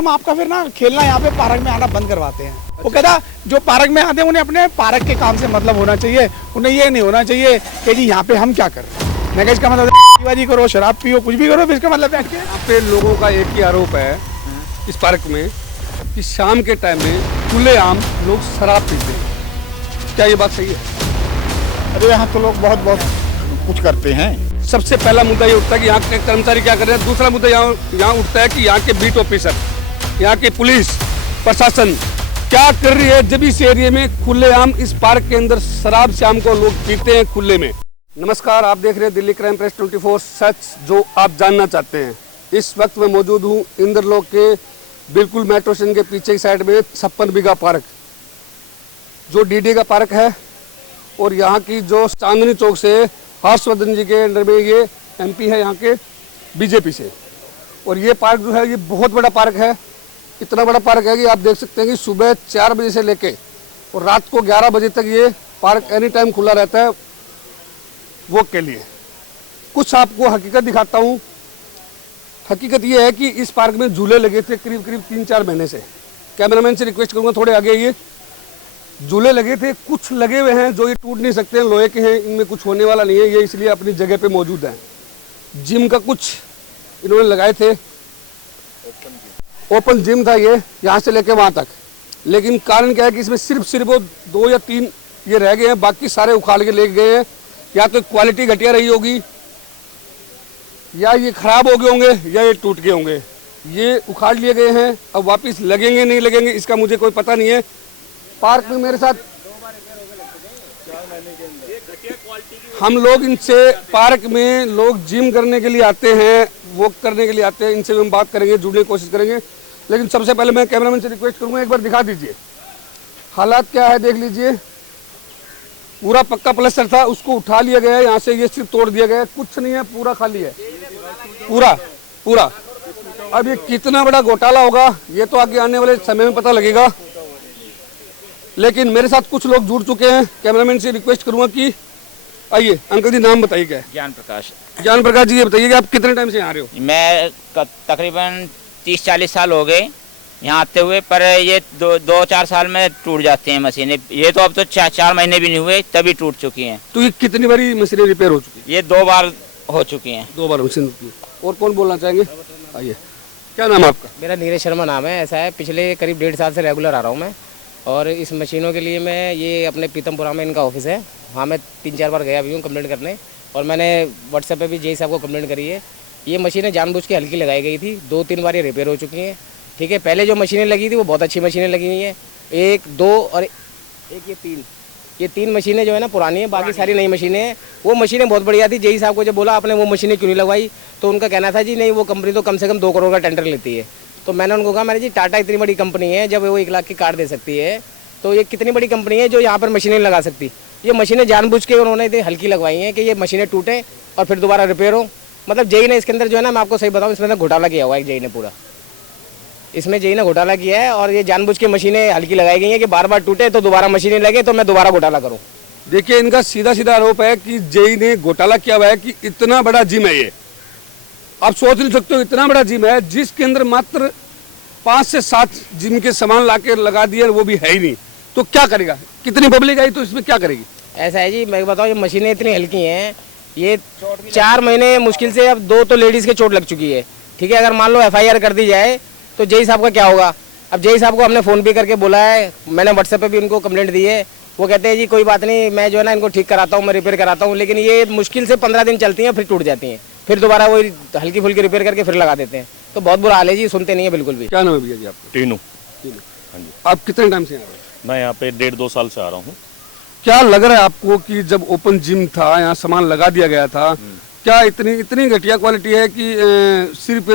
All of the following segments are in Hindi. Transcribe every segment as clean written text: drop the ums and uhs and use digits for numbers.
हम आपका फिर ना खेलना यहाँ पे पार्क में आना बंद करवाते हैं। वो कहता जो पार्क में आते हैं उन्हें अपने पार्क के काम से मतलब होना चाहिए, उन्हें ये नहीं होना चाहिए कि जी यहाँ पे हम क्या कर रहे हैं। मैं इसका मतलब बाजी करो, शराब पियो, कुछ भी करो, फिर इसका मतलब बैठ के। यहाँ पे लोगों का एक ही आरोप है इस पार्क में कि शाम के टाइम में खुलेआम लोग शराब पीते हैं। क्या ये बात सही है? अरे यहाँ तो लोग बहुत कुछ करते हैं। सबसे पहला मुद्दा ये उठता है कि यहाँ के कर्मचारी क्या कर रहे हैं। दूसरा मुद्दा यहाँ उठता है कि यहाँ के बीट ऑफिसर, यहाँ की पुलिस प्रशासन क्या कर रही है जब इस एरिया में खुलेआम इस पार्क के अंदर शराब शाम को लोग पीते हैं खुले में। नमस्कार, आप देख रहे हैं दिल्ली क्राइम प्रेस 24 सच जो आप जानना चाहते हैं। इस वक्त मैं मौजूद हूँ इंद्रलोक के बिल्कुल मेट्रो स्टेशन के पीछे की साइड में 56 बीघा पार्क जो डीडी का पार्क है। और यहाँ की जो चांदनी चौक से हर्षवर्धन जी के अंडर में ये एमपी है यहाँ के बीजेपी से। और ये पार्क जो है ये बहुत बड़ा पार्क है। इतना बड़ा पार्क है कि आप देख सकते हैं कि सुबह 4 बजे से लेके और रात को 11 बजे तक ये पार्क एनी टाइम खुला रहता है वॉक के लिए। कुछ आपको हकीकत दिखाता हूँ। हकीकत ये है कि इस पार्क में झूले लगे थे करीब 3-4 महीने से। कैमरामैन से रिक्वेस्ट करूँगा थोड़े आगे आइए। झूले लगे थे, कुछ लगे हुए हैं जो ये टूट नहीं सकते हैं, लोहे के हैं, इनमें कुछ होने वाला नहीं है, ये इसलिए अपनी जगह पे मौजूद हैं। जिम का कुछ इन्होंने लगाए थे, ओपन जिम था ये यहाँ से लेके वहाँ तक। लेकिन कारण क्या है कि इसमें सिर्फ वो 2 या 3 ये रह गए हैं, बाकी सारे उखाड़ के ले गए हैं। या तो क्वालिटी घटिया रही होगी, या ये खराब हो गए होंगे, या ये टूट गए होंगे। ये उखाड़ लिए गए हैं, अब वापस लगेंगे नहीं लगेंगे इसका मुझे कोई पता नहीं है। पार्क में मेरे साथ हम लोग इनसे पार्क में लोग जिम करने के लिए आते हैं, वॉक करने के लिए आते हैं, इनसे भी हम बात करेंगे, जुड़ने की कोशिश करेंगे। लेकिन सबसे पहले मैं कैमरामैन से रिक्वेस्ट करूंगा एक बार दिखा दीजिए हालात क्या है, देख लीजिए। पूरा पक्का प्लास्टर था, उसको उठा लिया गया है, यहाँ से ये सिर्फ तोड़ दिया गया है, कुछ नहीं है, पूरा खाली है, पूरा। अब ये कितना बड़ा घोटाला होगा ये तो आगे आने वाले समय में पता लगेगा। लेकिन मेरे साथ कुछ लोग जुड़ चुके हैं। कैमरामैन से रिक्वेस्ट करूंगा कि आइए। अंकल जी नाम बताइए क्या है? ज्ञान प्रकाश। ज्ञान प्रकाश जी ये बताइए कि आप कितने टाइम से यहाँ आ रहे हो? मैं तकरीबन 30-40 साल हो गए यहाँ आते हुए, पर ये 2-4 साल में टूट जाती हैं मशीनें। ये तो अब तो 4 महीने भी नहीं हुए तभी टूट चुकी हैं। तो ये कितनी बारी मशीनें रिपेयर हो चुकी? ये 2 बार हो चुकी हैं। 2 बार मशीन। और कौन बोलना चाहेंगे? आइए। क्या नाम है आपका? मेरा नीरज शर्मा नाम है। ऐसा है, पिछले करीब 1.5 साल से रेगुलर आ रहा हूँ मैं। और इस मशीनों के लिए मैं ये अपने पीतमपुरा में इनका ऑफिस है, वहाँ मैं 3-4 बार गया अभी हूँ कंप्लेंट करने। और मैंने व्हाट्सएप पे भी जेई साहब को कंप्लेंट करी है। ये मशीनें जानबूझ के हल्की लगाई गई थी, 2-3 बार ये रिपेयर हो चुकी हैं। ठीक है, पहले जो मशीनें लगी थी वो बहुत अच्छी मशीनें लगी हुई हैं, 1, 2 और एक ये 3 मशीनें जो है ना पुरानी है, बाकी सारी नई मशीनें हैं। वो मशीनें बहुत बढ़िया थी। जेई साहब को जब बोला आपने वो मशीनें क्यों नहीं लगवाई, तो उनका कहना था जी नहीं वो कंपनी तो कम से कम 2 करोड़ का टेंडर लेती है। तो मैंने उनको कहा मैंने जी टाटा इतनी बड़ी कंपनी है, जब वो 1 लाख की कार दे सकती है तो ये कितनी बड़ी कंपनी है जो यहाँ पर मशीनें लगा सकती। ये मशीनें जानबूझ के उन्होंने इतनी हल्की लगवाई हैं कि ये मशीनें टूटें और फिर दोबारा रिपेयर हो। मतलब जेई ने इसके अंदर जो है ना, मैं आपको सही बताऊँ, इसमें घोटाला किया हुआ है जेई ने पूरा। इसमें जेई ने घोटाला किया है और ये जानबूझ के मशीनें हल्की लगाई गई हैं कि बार बार टूटे तो दोबारा मशीनें लगे तो मैं दोबारा घोटाला करूँ। देखिए इनका सीधा आरोप है कि जेई ने घोटाला किया हुआ है कि इतना बड़ा जिम है ये। आप सोच नहीं सकते हो, इतना बड़ा जिम है जिसके अंदर मात्र 5 से 7 जिम के सामान ला के लगा दिए, वो भी है ही नहीं। तो क्या करेगा? कितनी पब्लिक आई तो इसमें क्या करेगी? ऐसा है जी, मैं बताऊँ ये मशीनें इतनी हल्की हैं, ये 4 महीने मुश्किल से अब 2 तो लेडीज़ के चोट लग चुकी है। ठीक है, अगर मान लो FIR कर दी जाए तो जेई साहब का क्या होगा? अब जेई साहब को हमने फ़ोन भी करके बोला है, मैंने व्हाट्सएप पे भी उनको कंप्लेंट दी है। वो कहते हैं जी कोई बात नहीं, मैं जो है ना इनको ठीक कराता हूँ, मैं रिपेयर कराता हूँ। लेकिन ये मुश्किल से 15 दिन चलती हैं, फिर टूट जाती हैं, फिर दोबारा वो हल्की फुल्की रिपेयर करके फिर लगा देते हैं। तो बहुत बुरा हाल है जी, सुनते नहीं है बिल्कुल भी। क्या नाम है भैया जी आपका? टीनू। हाँ जी। आप कितने टाइम से आ रहे हैं? मैं यहाँ पे 1.5-2 साल से आ रहा हूँ। क्या लग रहा है आपको कि जब ओपन जिम था यहाँ सामान लगा दिया गया था, क्या इतनी घटिया क्वालिटी है कि सिर्फ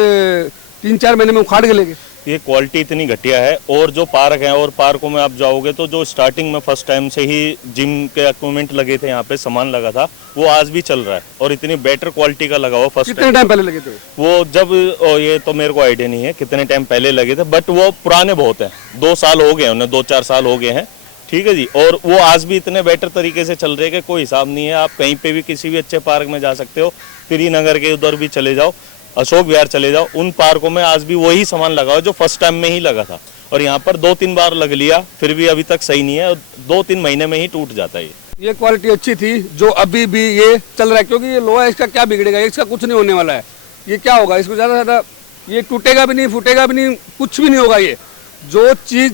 3-4 महीने में उखाड़ के ले गए? ये क्वालिटी इतनी घटिया है। और जो पार्क है और पार्कों में आप जाओगे तो जो स्टार्टिंग में फर्स्ट टाइम से ही जिम के इक्विपमेंट लगे थे, यहाँ पे सामान लगा था, वो आज भी चल रहा है और इतनी बेटर क्वालिटी का लगा हुआ। फर्स्ट कितने टाइम पहले लगे थे वो? जब ये तो मेरे को आइडिया नहीं है कितने टाइम पहले लगे थे, बट वो पुराने बहुत हैं। 2 साल हो गए उन्हें, 2-4 साल हो गए हैं। ठीक है जी। और वो आज भी इतने बेटर तरीके से चल रहे हैं कि कोई हिसाब नहीं है। आप कहीं पे भी किसी भी अच्छे पार्क में जा सकते हो, त्रिनगर के उधर भी चले जाओ, अशोक विहार चले जाओ, उन पार्कों में आज भी वही सामान लगा हो जो फर्स्ट टाइम में ही लगा था, और यहाँ पर 2-3 बार लग लिया फिर भी अभी तक सही नहीं है, 2-3 महीने में ही टूट जाता है। ये क्वालिटी अच्छी थी जो अभी भी ये चल रहा है, क्योंकि ये लोहा है, इसका क्या बिगड़ेगा, इसका कुछ नहीं होने वाला है। ये क्या होगा, इसको ज़्यादा से ज़्यादा ये टूटेगा भी नहीं, फूटेगा भी नहीं, कुछ भी नहीं होगा। ये जो चीज़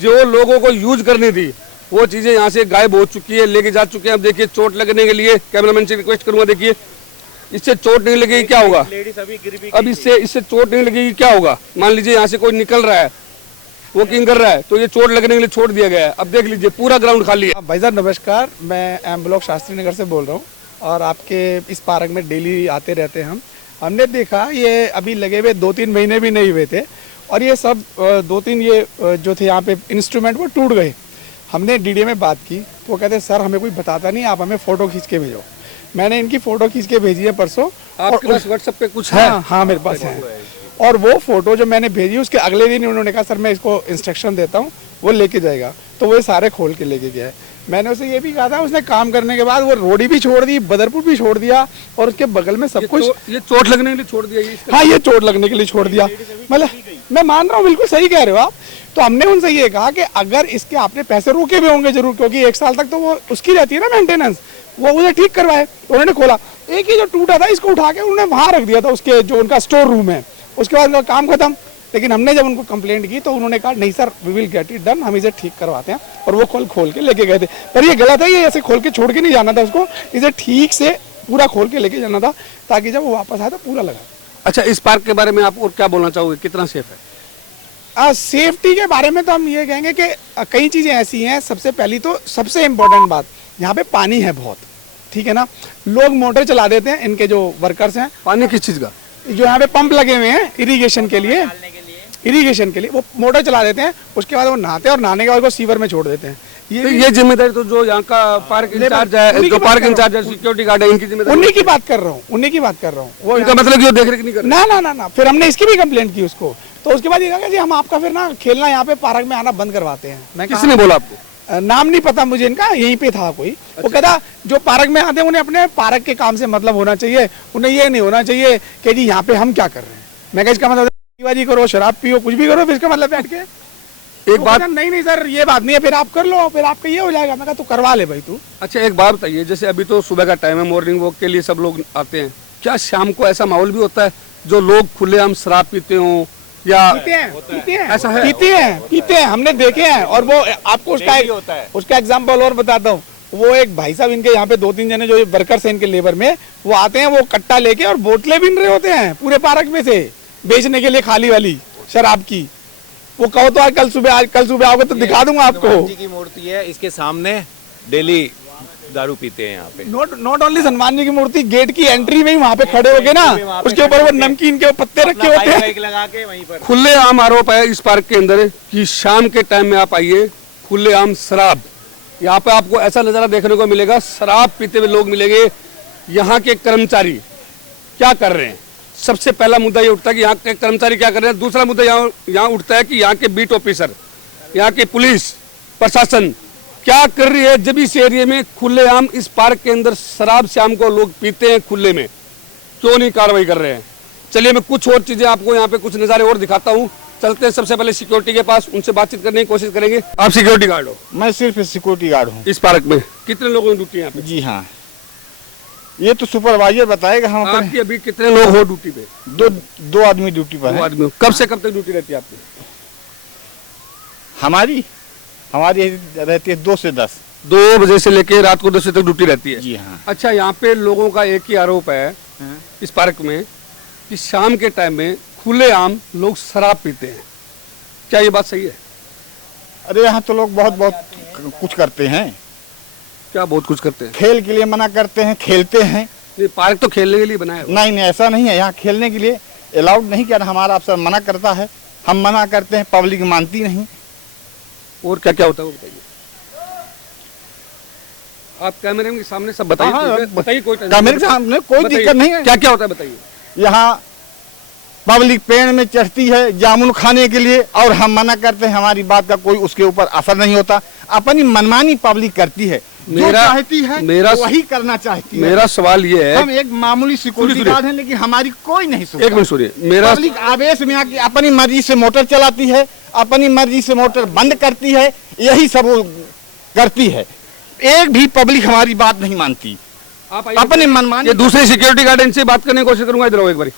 जो लोगों को यूज करनी थी वो चीज़ें यहाँ से गायब हो चुकी है, लेके जा चुके हैं। अब देखिए चोट लगने के लिए कैमरामैन से रिक्वेस्ट करूँगा, देखिए इससे चोट नहीं लगेगी क्या होगा, अब इससे चोट नहीं लगेगी क्या होगा। मान लीजिए यहाँ से कोई निकल रहा है, वॉकिंग कर रहा है, तो ये चोट लगने के लिए छोड़ दिया गया है। अब देख लीजिए पूरा ग्राउंड खाली है। भाई साहब नमस्कार, मैं एम ब्लॉक शास्त्री नगर से बोल रहा हूँ और आपके इस पार्क में डेली आते रहते हैं हम। हमने देखा ये अभी लगे हुए 2-3 महीने भी नहीं हुए थे और ये सब 2-3 ये जो थे यहाँ पे इंस्ट्रूमेंट वो टूट गए। हमने डीडी में बात की तो वो कहते सर हमें कोई बताता नहीं, आप हमें फ़ोटो खींच के भेजो। मैंने इनकी फ़ोटो खींच के भेजी है परसों। आपके पास व्हाट्सएप पे कुछ है? हाँ मेरे पास है। और वो फ़ोटो जो मैंने भेजी उसके अगले दिन उन्होंने कहा सर मैं इसको इंस्ट्रक्शन देता हूँ, वो लेके जाएगा। तो वो सारे खोल के लेके गया है। मैंने उसे ये भी कहा था, उसने काम करने के बाद वो रोडी भी छोड़ दी, बदरपुर भी छोड़ दिया और उसके बगल में सब कुछ। ये चोट लगने के लिए छोड़ दिया? हाँ ये चोट लगने के लिए छोड़ दिया। मतलब मैं मान रहा हूँ, बिल्कुल सही कह रहे हो आप। तो हमने उनसे ये कहा कि अगर इसके आपने पैसे रुके भी होंगे जरूर, क्योंकि 1 साल तक तो वो उसकी रहती है ना मेंटेनेंस, वो उसे ठीक करवाए। उन्होंने खोला, एक ही जो टूटा था इसको उठा के उन्होंने वहां रख दिया था, उसके जो उनका स्टोर रूम है। उसके बाद उनका काम खत्म। लेकिन हमने जब उनको कंप्लेंट की तो उन्होंने कहा नहीं sir we will get it done, हम इसे ठीक करवाते हैं। और वो खोल के लेके गए थे। पर ये गलत है, ये ऐसे खोल के छोड़ के नहीं जाना था उसको, इसे ठीक से पूरा खोल के लेके जाना था ताकि जब वो वापस आए तो पूरा लगा। अच्छा, इस पार्क के बारे में आप और क्या बोलना चाहोगे, कितना सेफ है? सेफ्टी के बारे में तो हम ये कहेंगे कि कई चीज़ें ऐसी हैं। सबसे पहली तो सबसे इम्पोर्टेंट बात, यहाँ पे पानी है बहुत, ठीक है ना। लोग मोटर चला देते हैं, इनके जो वर्कर्स हैं। पानी किस चीज़ का? जो यहाँ पे पंप लगे हुए हैं इरिगेशन के लिए, वो मोटर चला देते हैं। उसके बाद वो नहाते हैं और नहाने के बाद वो सीवर में छोड़ देते हैं। ये जिम्मेदारी तो जो यहाँ का पार्क इंचार्ज है, जो पार्क इंचार्ज है, सिक्योरिटी गार्ड है, इनकी जिम्मेदारी। उन्हीं की बात कर रहा हूँ, वो इनका मतलब कि देख रेख नहीं कर ना। फिर हमने इसकी भी कंप्लेंट की उसको। तो उसके बाद ये कहा कि हम आपका फिर ना खेलना यहाँ पे पार्क में आना बंद करवाते हैं। मैं किसने बोला आपको? नाम नहीं पता मुझे इनका, यहीं पे था कोई। वो कहता जो पार्क में आते हैं उन्हें अपने पार्क के काम से मतलब होना चाहिए, उन्हें ये नहीं होना चाहिए कि जी यहाँ पे हम क्या कर रहे हैं। मैं कहा इसका मतलब बाजी करो, शराब पियो, कुछ भी करो, फिर इसका मतलब बैठ के एक बात। नहीं सर ये बात नहीं है, फिर आप कर लो, फिर आपका ये हो जाएगा। मैं कहा तू करवा ले भाई तू। अच्छा एक बात बताइए, जैसे अभी तो सुबह का टाइम है, मॉर्निंग वॉक के लिए सब लोग आते हैं, क्या शाम को ऐसा माहौल भी होता है जो लोग खुलेआम शराब पीते हो या पीते हैं ऐसा है? पीते हैं, हमने देखे हैं। और वो आपको उसका एग्जाम्पल और बताता हूँ। वो एक भाई साहब इनके यहाँ पे 2-3 जने जो वर्कर्स हैं इनके लेबर में, वो आते हैं, वो कट्टा लेके और बोतलें बीन रहे होते हैं पूरे पार्क में से बेचने के लिए, खाली वाली शराब की। वो कहो तो आज कल सुबह आओगे तो दिखा दूंगा आपको। हनुमान जी की मूर्ति है, इसके सामने डेली दारू पीते हैं यहाँ पे। नॉट ओनली हनुमान जी की मूर्ति, गेट की एंट्री में ही वहाँ पे खड़े होके ना, उसके ऊपर वो नमकीन के पत्ते रखे होते हैं। लगा के वहीं पर खुले आम आरोप है इस पार्क के अंदर कि शाम के टाइम में आप आइए, खुले आम शराब, यहाँ पे आपको ऐसा नजारा देखने को मिलेगा, शराब पीते हुए लोग मिलेंगे। यहाँ के कर्मचारी क्या कर रहे हैं? सबसे पहला मुद्दा ये उठता है कि यहाँ के कर्मचारी क्या कर रहे हैं। दूसरा मुद्दा यहाँ उठता है कि यहाँ के बीट ऑफिसर, यहाँ के पुलिस प्रशासन क्या कर रही है, जब इस एरिया में खुलेआम इस पार्क के अंदर शराब शाम को लोग पीते हैं खुले में, क्यों नहीं कार्रवाई कर रहे हैं। चलिए मैं कुछ और चीजें आपको यहाँ पे कुछ नज़ारे और दिखाता हूँ। चलते हैं सबसे पहले सिक्योरिटी के पास, उनसे बातचीत करने की कोशिश करेंगे। आप सिक्योरिटी गार्ड हो? मैं सिर्फ सिक्योरिटी गार्ड हूँ इस पार्क में कितने लोगों की ड्यूटी है यहाँ पे? जी हाँ, ये तो सुपरवाइजर बताएगा। हम आपकी अभी कितने लोग हो ड्यूटी पे? दो आदमी ड्यूटी पर दो आदमी। कब से कब तक ड्यूटी रहती है आपकी? हमारी रहती है 2 से 10। 2 बजे से लेके रात को 10 बजे तक ड्यूटी रहती है? जी हाँ। अच्छा, यहाँ पे लोगों का एक ही आरोप है इस पार्क में कि शाम के टाइम में खुलेआम लोग शराब पीते हैं, क्या ये बात सही है? अरे यहाँ तो लोग बहुत कुछ करते हैं। क्या बहुत कुछ करते हैं? खेल के लिए मना करते हैं, खेलते हैं। ये पार्क तो खेलने के लिए बनाया है। नहीं ऐसा नहीं है, यहाँ खेलने के लिए अलाउड नहीं किया, हमारा अफसर मना करता है, हम मना करते हैं, पब्लिक मानती नहीं। और क्या क्या होता है वो बताइए, आप कैमरे के सामने सब बताइए। बताइए, कोई कैमरे के सामने कोई दिक्कत नहीं है। क्या क्या होता है बताइए। यहाँ पब्लिक पेड़ में चढ़ती है जामुन खाने के लिए और हम मना करते हैं, हमारी बात का कोई उसके ऊपर असर नहीं होता। अपनी मनमानी पब्लिक करती है, जो चाहती है वही करना चाहती है। मेरा सवाल ये है, हम एक मामूली सिक्योरिटी गार्ड हैं, लेकिन हमारी कोई नहीं सुनता। एक मिनट सुनिए, मेरा पब्लिक आवेश में आके अपनी मर्जी से मोटर चलाती है, अपनी मर्जी से मोटर बंद करती है, यही सब वो करती है। एक भी पब्लिक हमारी बात नहीं मानती, आप अपने मनमानी। ये दूसरे सिक्योरिटी गार्ड, इनसे बात करने की कोशिश करूंगा। इधर आओ एक बार,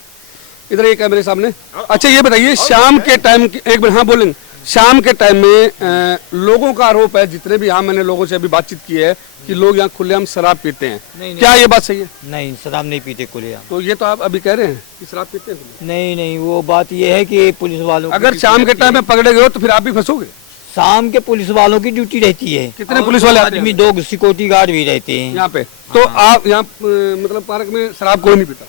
इधर ये कैमरे सामने। अच्छा ये बताइए, शाम के टाइम, एक मिनट, हाँ बोलेंगे, शाम के टाइम में लोगों का आरोप है, जितने भी यहाँ मैंने लोगों से अभी बातचीत की है, कि लोग यहाँ खुलेआम शराब पीते हैं। नहीं, क्या ये बात सही है? नहीं, शराब नहीं पीते खुलेआम। तो ये तो आप अभी कह रहे हैं कि शराब पीते हैं। नहीं, वो बात ये है कि पुलिस वालों, अगर शाम के टाइम में पकड़े गए हो तो फिर आप भी फंसोगे। शाम के पुलिस वालों की ड्यूटी रहती है। कितने पुलिस वाले आते हैं? 2 सिक्योरिटी गार्ड भी रहते हैं यहाँ पे। तो आप यहाँ मतलब पार्क में शराब कोई नहीं पीता?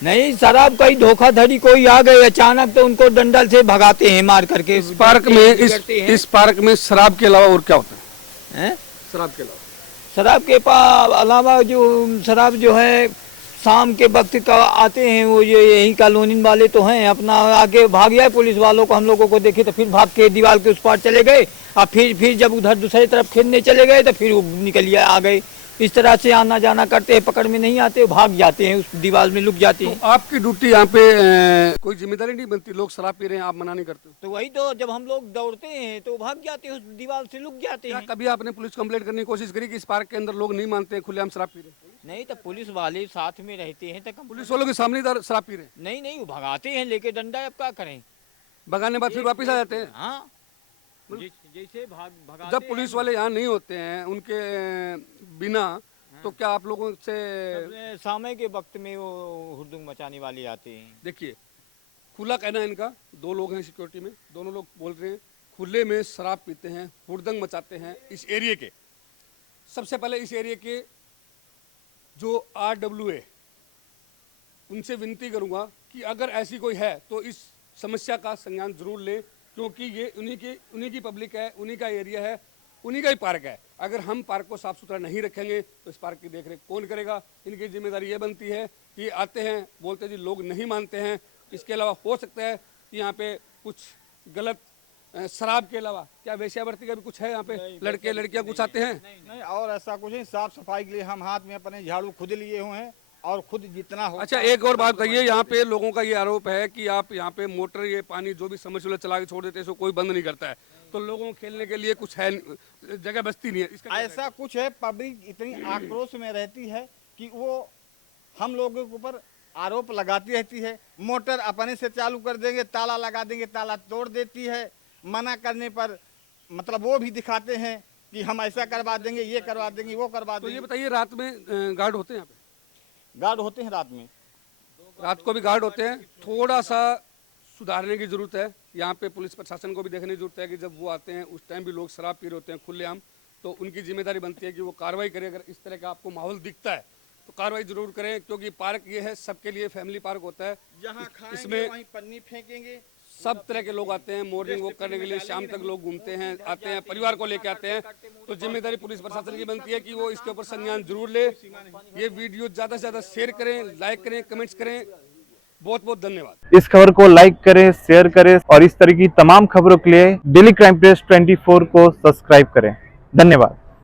नहीं, शराब कहीं धोखाधड़ी कोई आ गए अचानक तो उनको डंडल से भगाते हैं मार करके। इस पार्क में, इस पार्क में शराब के अलावा और क्या होता है? शराब के अलावा, शराब के अलावा जो शराब जो है शाम के वक्त का आते हैं, वो यही कॉलोनी वाले तो हैं, अपना आगे भाग गया पुलिस वालों को, हम लोगों को देखे तो फिर भाग के दीवार के उस पार चले गए, और फिर जब उधर दूसरी तरफ खेलने चले गए तो फिर वो निकल आ गए। इस तरह से आना जाना करते हैं, पकड़ में नहीं आते, भाग जाते हैं, उस दीवार में लुक जाते हैं। तो आपकी ड्यूटी यहाँ पे कोई जिम्मेदारी नहीं बनती? लोग शराब पी रहे हैं, आप मना नहीं करते? तो वही तो, जब हम लोग दौड़ते हैं तो भाग जाते हैं, उस दीवार से लुक जाते हैं। कभी आपने पुलिस कंप्लेंट करने की कोशिश करी कि इस पार्क के अंदर लोग नहीं मानते हैं, खुलेआम शराब पी रहे हैं? नहीं, तो पुलिस वाले साथ में रहते हैं, तो पुलिस वालों के सामने शराब पी रहे हैं? नहीं, वो भगाते हैं लेके डंडा, अब क्या करें, भगाने बाद फिर वापिस आ जाते हैं? हाँ, जैसे भगा। जब पुलिस वाले यहाँ नहीं होते हैं उनके बिना, तो क्या आप लोगों से समय के वक्त में वो हुड़दंग मचाने वाले आते हैं? देखिए, खुला कहना है इनका, 2 लोग हैं सिक्योरिटी में, दोनों लोग बोल रहे हैं खुले में शराब पीते हैं, हुड़दंग मचाते हैं इस एरिया के। सबसे पहले इस एरिया के जो RWA, उनसे विनती करूंगा कि अगर ऐसी कोई है तो इस समस्या का संज्ञान जरूर लें, क्योंकि ये उन्हीं की पब्लिक है, उन्हीं का एरिया है, उन्हीं का ही पार्क है। अगर हम पार्क को साफ सुथरा नहीं रखेंगे तो इस पार्क की देखरेख कौन करेगा? इनकी जिम्मेदारी ये बनती है कि आते हैं, बोलते जी लोग नहीं मानते हैं। इसके अलावा हो सकता है कि यहाँ पे कुछ गलत, शराब के अलावा क्या वेश्यावृत्ति का भी कुछ है यहाँ पे? लड़के लड़कियाँ कुछ आते हैं? नहीं, और ऐसा कुछ नहीं। साफ सफाई के लिए हम हाथ में अपने झाड़ू खुद लिए हुए हैं, और खुद जितना हो। अच्छा, एक और बात बताइए, यहाँ पे लोगों का ये आरोप है कि आप यहाँ पे मोटर, ये पानी जो भी समरसेबल चला के छोड़ देते हैं, इसको कोई बंद नहीं करता है, तो लोगों को खेलने के लिए कुछ है, जगह बचती नहीं है। इसका ऐसा कुछ है, पब्लिक इतनी आक्रोश में रहती है कि वो हम लोगों के ऊपर आरोप लगाती रहती है। मोटर अपने से चालू कर देंगे, ताला लगा देंगे, ताला तोड़ देती है। मना करने पर मतलब वो भी दिखाते हैं कि हम ऐसा करवा देंगे, ये करवा देंगे, वो करवा देंगे। तो ये बताइए, रात में गार्ड होते हैं यहाँ पे? गार्ड होते हैं रात में, रात को भी गार्ड होते हैं। थोड़ा सा सुधारने की जरूरत है। यहाँ पे पुलिस प्रशासन को भी देखने की जरूरत है कि जब वो आते हैं उस टाइम भी लोग शराब पी रहे होते हैं खुलेआम, तो उनकी जिम्मेदारी बनती है कि वो कार्रवाई करें। अगर इस तरह का आपको माहौल दिखता है तो कार्रवाई जरूर करें, क्योंकि पार्क ये है, सबके लिए फैमिली पार्क होता है। जहाँ इसमें वहीं पन्नी फेंकेंगे। सब तरह के लोग आते हैं, मॉर्निंग वॉक करने के लिए, शाम तक लोग घूमते हैं, आते हैं, परिवार को लेके आते हैं। तो जिम्मेदारी पुलिस प्रशासन की बनती है कि वो इसके ऊपर संज्ञान जरूर ले। ये वीडियो ज्यादा से ज्यादा शेयर करें, लाइक करें, कमेंट्स करें। बहुत बहुत धन्यवाद। इस खबर को लाइक करें, शेयर करें, और इस तरह की तमाम खबरों के लिए डेली क्राइम प्रेस 24 को सब्सक्राइब करें। धन्यवाद।